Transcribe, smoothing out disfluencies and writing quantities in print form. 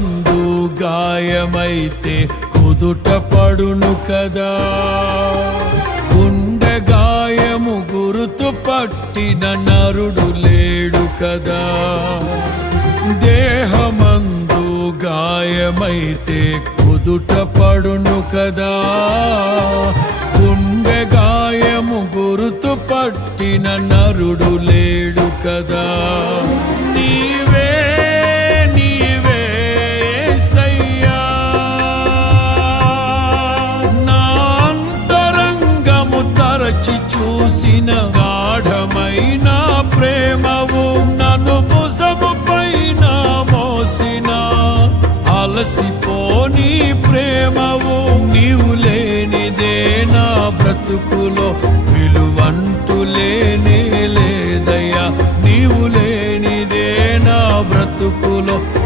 దేహమందు గాయమైతే కుదుట పడును కదా, గుండె గాయము గురుతు పట్టిన నరుడు లేడు కదా. దేహమందు గాయమైతే కుదుట పడును కదా, గుండె గాయము గురుతు పట్టిన నరుడు లేడు కదా. నీవే నీవే యేసయ్యా, నా అంతరంగము తరచి చూసిన గాఢమైన ప్రేమవు, నన్ను భుజము పైన మోసిన అలసిపోని ప్రేమవు. నీవు లేనిదే నా బ్రతుకులో విలువంటూ లేనే లేదయ్యా, నీవు లేనిదే నా బ్రతుకులో